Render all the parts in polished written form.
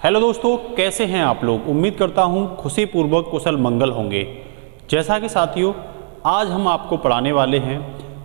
Hello दोस्तों, कैसे हैं आप लोग। उम्मीद करता हूं खुशी पूर्वक कुशल मंगल होंगे। जैसा कि साथियों, आज हम आपको पढ़ाने वाले हैं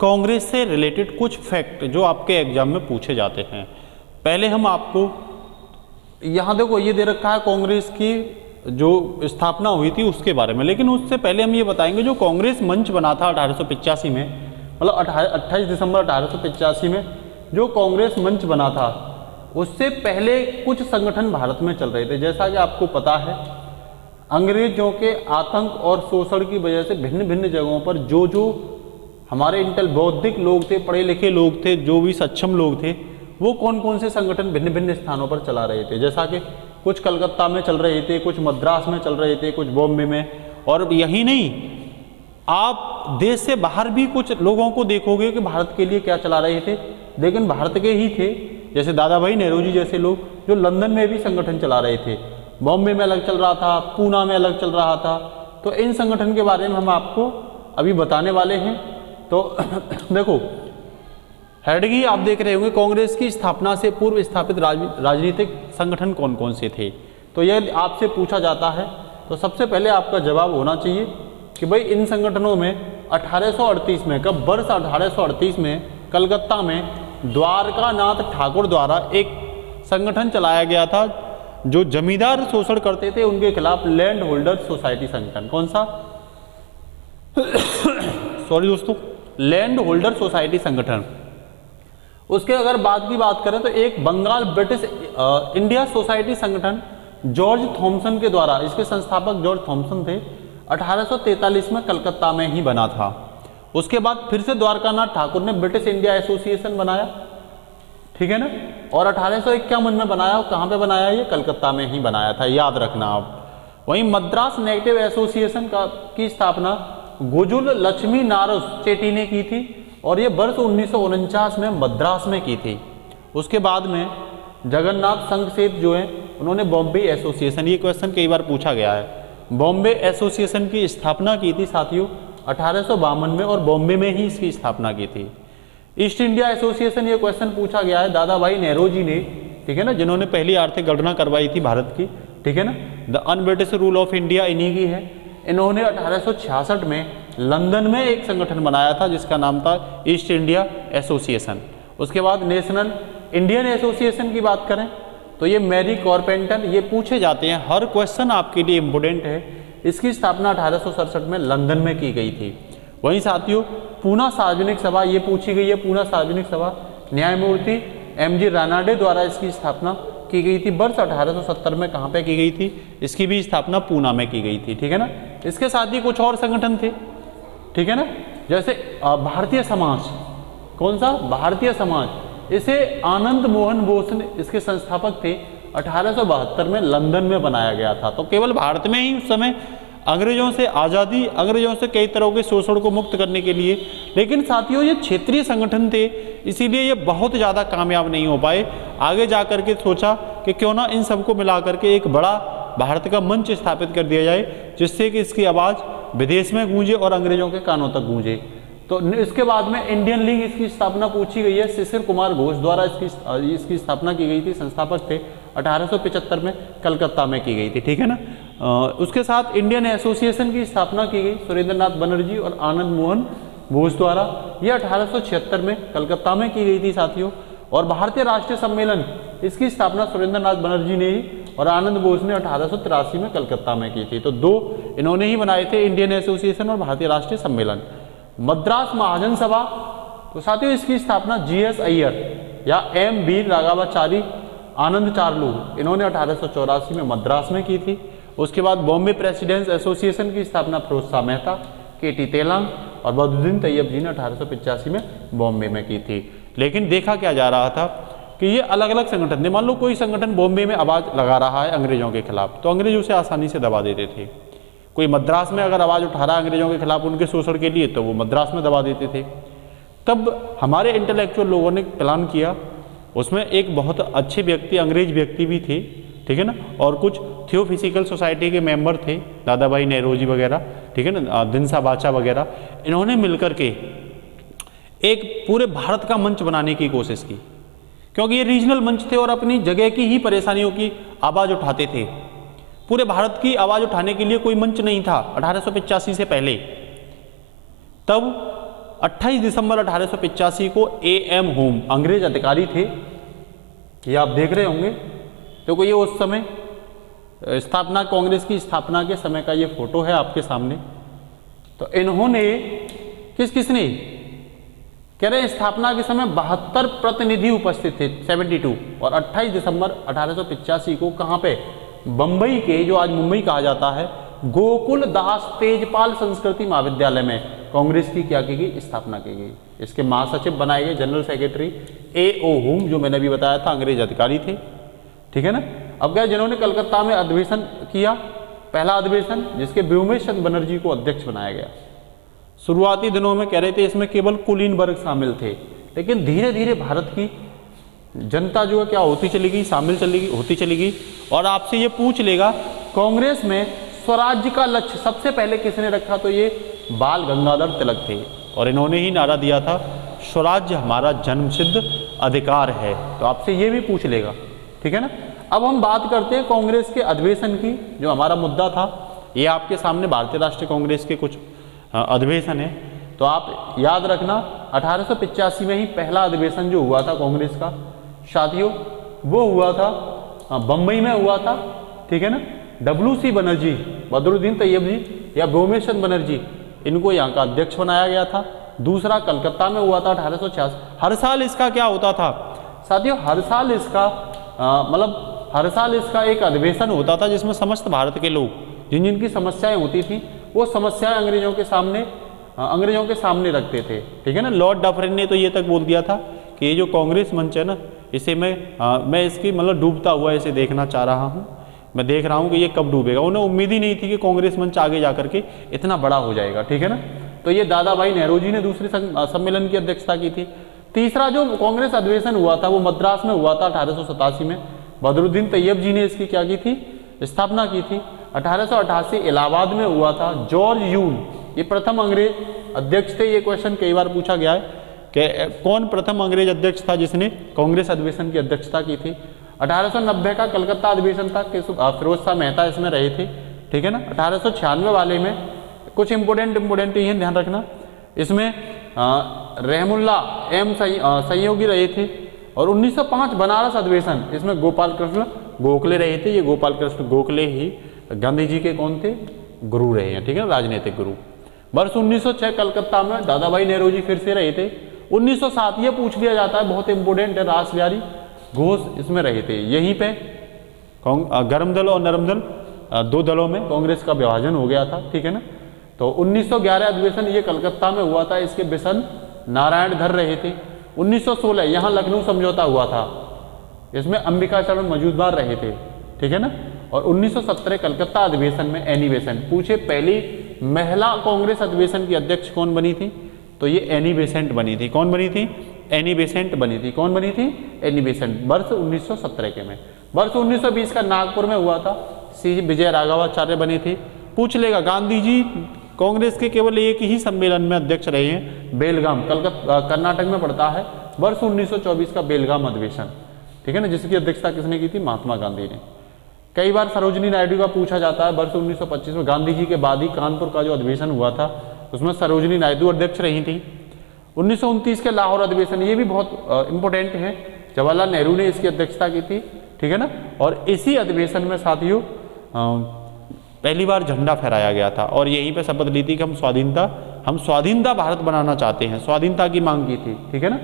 कांग्रेस से रिलेटेड कुछ फैक्ट जो आपके एग्जाम में पूछे जाते हैं। पहले हम आपको यहाँ देखो ये दे रखा है कांग्रेस की जो स्थापना हुई थी उसके बारे में, लेकिन उससे पहले हम ये बताएंगे जो कांग्रेस मंच बना था 1885 में, मतलब 28 दिसंबर 1885 में जो कांग्रेस मंच बना था, उससे पहले कुछ संगठन भारत में चल रहे थे। जैसा कि आपको पता है, अंग्रेजों के आतंक और शोषण की वजह से भिन्न भिन्न जगहों पर जो हमारे बौद्धिक लोग थे, पढ़े लिखे लोग थे, जो भी सक्षम लोग थे, वो कौन कौन से संगठन भिन्न भिन्न स्थानों पर चला रहे थे। जैसा कि कुछ कलकत्ता में चल रहे थे, कुछ मद्रास में चल रहे थे, कुछ बॉम्बे में, और यही नहीं, आप देश से बाहर भी कुछ लोगों को देखोगे कि भारत के लिए क्या चला रहे थे, लेकिन भारत के ही थे। जैसे दादा भाई नेहरू जैसे लोग जो लंदन में भी संगठन चला रहे थे, बॉम्बे में अलग चल रहा था, पूना में अलग चल रहा था। तो इन संगठन के बारे में हम आपको अभी बताने वाले हैं। तो देखो, हेडगी आप देख रहे होंगे, कांग्रेस की स्थापना से पूर्व स्थापित राजनीतिक संगठन कौन कौन से थे। तो यह आपसे पूछा जाता है, तो सबसे पहले आपका जवाब होना चाहिए कि भाई इन संगठनों में 1838 में, कब वर्ष 1838 में कलकत्ता में द्वारकानाथ ठाकुर द्वारा एक संगठन चलाया गया था जो जमींदार शोषण करते थे उनके खिलाफ, लैंड होल्डर सोसाइटी संगठन। कौन सा? सॉरी दोस्तों, लैंड होल्डर सोसाइटी संगठन। उसके अगर बात करें तो एक बंगाल ब्रिटिश इंडिया सोसाइटी संगठन जॉर्ज थॉमसन के द्वारा, इसके संस्थापक जॉर्ज थॉमसन थे, 1843 में कलकत्ता में ही बना था। उसके बाद फिर से द्वारकानाथ ठाकुर ने ब्रिटिश इंडिया एसोसिएशन बनाया, ठीक है ना, और 1851 में बनाया। कहाँ पे बनाया? ये कलकत्ता में ही बनाया था, याद रखना आप। वहीं मद्रास नेटिव एसोसिएशन की स्थापना गोजुल लक्ष्मी नारस चेटी ने की थी, और ये वर्ष 1949 में मद्रास में की थी। उसके बाद में जगन्नाथ संघ सेठ जो है, उन्होंने बॉम्बे एसोसिएशन, ये क्वेश्चन कई बार पूछा गया है, बॉम्बे एसोसिएशन की स्थापना की थी साथियों 1852 में, और बॉम्बे में ही इसकी स्थापना की थी। ईस्ट इंडिया एसोसिएशन, ये क्वेश्चन पूछा गया है, दादा भाई नेहरू जी ने, ठीक है ना, जिन्होंने पहली आर्थिक गणना करवाई थी भारत की, ठीक है ना, the un-British rule of India इन्हीं की है। इन्होंने 1866 में लंदन में एक संगठन बनाया था जिसका नाम था ईस्ट इंडिया एसोसिएशन। उसके बाद नेशनल इंडियन एसोसिएशन की बात करें तो ये मैरी कॉर्पेंटर, ये पूछे जाते हैं, हर क्वेश्चन आपके लिए इंपोर्टेंट है। इसकी स्थापना 1867 में लंदन में की गई थी। वहीं साथियों, पूना सार्वजनिक सभा, ये पूछी गई है, पूना सार्वजनिक सभा न्यायमूर्ति एमजी रानाडे द्वारा इसकी स्थापना की गई थी। वर्ष 1870 में कहाँ पे की गई थी? इसकी भी स्थापना पूना में की गई थी, ठीक है ना। इसके साथ ही कुछ और संगठन थे, ठीक है ना, जैसे भारतीय समाज। कौन सा? भारतीय समाज। इसे आनंद मोहन बोस ने, इसके संस्थापक थे, 1872 में लंदन में बनाया गया था। तो केवल भारत में ही उस समय अंग्रेजों से आज़ादी, अंग्रेजों से कई तरह के शोषण को मुक्त करने के लिए, लेकिन साथियों ये क्षेत्रीय संगठन थे, इसीलिए ये बहुत ज़्यादा कामयाब नहीं हो पाए। आगे जा कर के सोचा कि क्यों ना इन सबको मिला करके एक बड़ा भारत का मंच स्थापित कर दिया जाए, जिससे कि इसकी आवाज़ विदेश में गूंजे और अंग्रेजों के कानों तक गूंजे। तो इसके बाद में इंडियन लीग, इसकी स्थापना पूछी गई है, शिशिर कुमार घोष द्वारा इसकी स्थापना की गई थी, संस्थापक थे, 1875 में कलकत्ता में की गई थी, ठीक है ना। उसके साथ इंडियन एसोसिएशन की स्थापना की गई सुरेंद्रनाथ बनर्जी और आनंद मोहन बोस द्वारा, यह 1876 में कलकत्ता में की गई थी साथियों। और भारतीय राष्ट्रीय सम्मेलन, इसकी स्थापना सुरेंद्रनाथ बनर्जी ने ही और आनंद बोस ने 1883 में कलकत्ता में की थी। तो दो इन्होंने ही बनाए थे, इंडियन एसोसिएशन और भारतीय राष्ट्रीय सम्मेलन। मद्रास महाजन सभा, तो साथियों इसकी स्थापना जीएस अय्यर या एम वीर राघवाचारी आनंद चार्लू, इन्होंने 1884 में मद्रास में की थी। उसके बाद बॉम्बे प्रेसिडेंट्स एसोसिएशन की स्थापना फिरोज शाह मेहता, केटी तेलांग और बदरुद्दीन तैयब जी ने 1885 में बॉम्बे में की थी। लेकिन देखा क्या जा रहा था कि ये अलग अलग संगठन थे। मान लो कोई संगठन बॉम्बे में आवाज़ लगा रहा है अंग्रेजों के खिलाफ, तो अंग्रेज उसे आसानी से दबा देते थे। कोई मद्रास में अगर आवाज़ उठा रहा है अंग्रेजों के खिलाफ उनके शोषण के लिए, तो वो मद्रास में दबा देते थे। तब हमारे इंटेलेक्चुअल लोगों ने प्लान किया, उसमें एक बहुत अच्छे व्यक्ति, अंग्रेज व्यक्ति भी थे, ठीक है ना, और कुछ थियोफिजिकल सोसाइटी के मेंबर थे, दादा भाई नेहरू वगैरह, ठीक है ना, दिनसा बाचा वगैरह, इन्होंने मिलकर के एक पूरे भारत का मंच बनाने की कोशिश की। क्योंकि ये रीजनल मंच थे और अपनी जगह की ही परेशानियों की आवाज़ उठाते थे। पूरे भारत की आवाज़ उठाने के लिए कोई मंच नहीं था 1885 से पहले। तब 28 दिसंबर 1885 को A.M. होम अंग्रेज अधिकारी थे, ये आप देख रहे होंगे, तो ये उस समय स्थापना, कांग्रेस की स्थापना के समय का ये फोटो है आपके सामने। तो इन्होंने किसने कह रहे हैं, स्थापना के समय 72 प्रतिनिधि उपस्थित थे 72, और 28 दिसंबर 1885 को कहाँ पे, बम्बई के, जो आज मुंबई कहा जाता है, गोकुल दास तेजपाल संस्कृति महाविद्यालय में कांग्रेस की क्या की गई, स्थापना की गई। इसके महासचिव बनाए गए जनरल सेक्रेटरी A.O. होम, जो मैंने अभी बताया था अंग्रेज अधिकारी थे, ठीक है ना। अब क्या, जिन्होंने कलकत्ता में अधिवेशन किया, पहला अधिवेशन, जिसके व्योमेश चंद्र बनर्जी को अध्यक्ष बनाया गया। शुरुआती दिनों में कह रहे थे इसमें केवल कुलीन वर्ग शामिल थे, लेकिन धीरे धीरे भारत की जनता जो है क्या होती चली गई, शामिल होती चली गई। और आपसे ये पूछ लेगा, कांग्रेस में स्वराज्य का लक्ष्य सबसे पहले किसने रखा, तो ये बाल गंगाधर तिलक थे, और इन्होंने ही नारा दिया था, स्वराज्य हमारा जन्मसिद्ध अधिकार है। तो आपसे ये भी पूछ लेगा, ठीक है ना। अब हम बात करते हैं कांग्रेस के अधिवेशन की, जो हमारा मुद्दा था। ये आपके सामने भारतीय राष्ट्रीय कांग्रेस के कुछ अधिवेशन है, तो आप याद रखना 1885 में ही पहला अधिवेशन जो हुआ था कांग्रेस का साथियों, वो हुआ था बम्बई में हुआ था, ठीक है ना। W.C. बनर्जी, बदरुद्दीन तैयब जी या व्योमेश चंद्र बनर्जी, इनको यहाँ का अध्यक्ष बनाया गया था। दूसरा कलकत्ता में हुआ था 1886। हर साल इसका क्या होता था साथियों, हर साल इसका हर साल इसका एक अधिवेशन होता था, जिसमें समस्त भारत के लोग जिन जिनकी समस्याएं होती थी वो समस्याएं अंग्रेजों के सामने रखते थे, ठीक है ना। लॉर्ड डफरिन ने तो ये तक बोल दिया था कि ये जो कांग्रेस मंच है ना, इसे मैं इसकी डूबता हुआ इसे देखना चाह रहा हूँ, मैं देख रहा हूँ कि ये कब डूबेगा। उन्हें उम्मीद ही नहीं थी कि कांग्रेस मंच आगे जाकर के इतना बड़ा हो जाएगा, ठीक है ना। तो ये दादा भाई नेहरू जी ने दूसरे सम्मेलन की अध्यक्षता की थी। तीसरा जो कांग्रेस अधिवेशन हुआ था वो मद्रास में हुआ था 1887 में, बदरुद्दीन तैयब जी ने इसकी क्या की थी, स्थापना की थी। 1888 इलाहाबाद में हुआ था, जॉर्ज यून ये प्रथम अंग्रेज अध्यक्ष थे। ये क्वेश्चन कई बार पूछा गया है कि कौन प्रथम अंग्रेज अध्यक्ष था जिसने कांग्रेस अधिवेशन की अध्यक्षता की थी। 1890 का कलकत्ता अधिवेशन था, फिरोज शाह मेहता इसमें रहे थे, ठीक है ना। 1896 वाले में कुछ इंपोर्टेंट ये ध्यान रखना, इसमें रहमुल्ला एम संयोगी रहे थे। और 1905 बनारस अधिवेशन, इसमें गोपाल कृष्ण गोखले रहे थे। ये गोपाल कृष्ण गोखले ही गांधी जी के कौन थे, गुरु रहे हैं, ठीक है, राजनीतिक गुरु। वर्ष 1906 कलकत्ता में दादा भाई नेहरू जी फिर से रहे थे। 1907 ये पूछ लिया जाता है, बहुत इंपोर्टेंट है, रास बिहारी घोष इसमें रहे थे। यहीं पे गर्म दल और नरम दल दो दलों में कांग्रेस का विभाजन हो गया था, ठीक है ना। तो 1911 अधिवेशन ये कलकत्ता में हुआ था, इसके बिशन नारायण धर रहे थे। 1916 यहाँ लखनऊ समझौता हुआ था, इसमें अंबिकाचरण मजूमदार रहे थे, ठीक है ना। और 1917 कलकत्ता अधिवेशन में एनी बेसेंट, पूछे पहली महिला कांग्रेस अधिवेशन की अध्यक्ष कौन बनी थी, तो ये एनी बेसेंट बनी थी। कौन बनी थी, एनी बेसेंट बनी थी। कौन बनी थी, एनी बेसेंट, वर्ष 1917 के में। वर्ष 1920 का नागपुर में हुआ था, सी विजय राघवाचार्य बने थे। पूछ लेगा, गांधी जी कांग्रेस के केवल एक ही सम्मेलन में अध्यक्ष रहे हैं, बेलगाम, कलकत्ता कर्नाटक में पड़ता है। वर्ष 1924 का बेलगाम अधिवेशन, ठीक है ना, जिसकी अध्यक्षता किसने की थी, महात्मा गांधी ने। कई बार सरोजिनी नायडू का पूछा जाता है। वर्ष 1925 में गांधी जी के बाद ही कानपुर का जो अधिवेशन हुआ था उसमें सरोजिनी नायडू अध्यक्ष रही थी। 1929 के लाहौर अधिवेशन, ये भी बहुत इंपॉर्टेंट है, जवाहरलाल नेहरू ने इसकी अध्यक्षता की थी, ठीक है ना। और इसी अधिवेशन में साथियों पहली बार झंडा फहराया गया था और यहीं पे शपथ ली थी कि हम स्वाधीनता भारत बनाना चाहते हैं, स्वाधीनता की मांग की थी, ठीक है ना।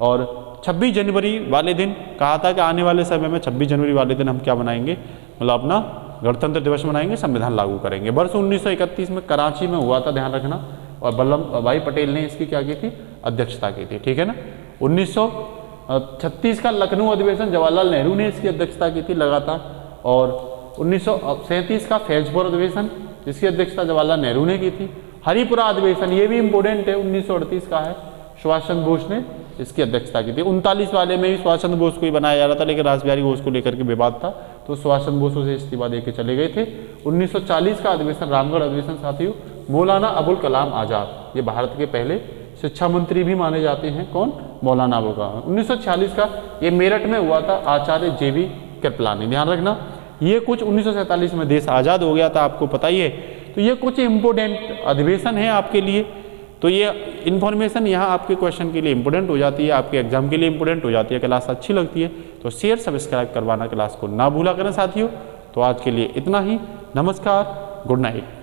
और 26 जनवरी वाले दिन कहा था कि आने वाले समय में 26 जनवरी वाले दिन हम क्या बनाएंगे, अपना गणतंत्र दिवस मनाएंगे, संविधान लागू करेंगे। वर्ष 1931 में कराची में हुआ था, ध्यान रखना, और वल्लभ भाई पटेल ने इसकी क्या की थी, अध्यक्षता की थी, ठीक है ना। 1936 का लखनऊ अधिवेशन, जवाहरलाल नेहरू ने इसकी अध्यक्षता की थी लगातार। और 1937 का फैजपुर अधिवेशन, जिसकी अध्यक्षता जवाहरलाल नेहरू ने की थी। हरिपुरा अधिवेशन, ये भी इंपॉर्टेंट है, 1938 का है, सुभाष चंद्र बोस ने इसकी अध्यक्षता की थी। 39 वाले में भी सुभाष चंद्र बोस को ही बनाया जा रहा था, लेकिन रासबिहारी घोष को लेकर के विवाद था, तो सुभाष चंद्र बोस उसे इस्तीफा देके चले गए थे। 1940 का अधिवेशन, रामगढ़ अधिवेशन साथियों, मौलाना अबुल कलाम आजाद, ये भारत के पहले शिक्षा मंत्री भी माने जाते हैं। कौन, मौलाना अबुल कलाम। 1946 का ये मेरठ में हुआ था, आचार्य JV कृपलानी। ध्यान रखना, ये कुछ 1947 में देश आज़ाद हो गया था, आपको पता ही है। तो ये कुछ इम्पोर्टेंट अधिवेशन है आपके लिए। तो ये इन्फॉर्मेशन यहाँ आपके क्वेश्चन के लिए इंपॉर्टेंट हो जाती है, आपके एग्जाम के लिए इंपॉर्टेंट हो जाती है। क्लास अच्छी लगती है तो शेयर सब्सक्राइब करवाना क्लास को ना भूला करें साथियों। तो आज के लिए इतना ही, नमस्कार, गुड नाइट।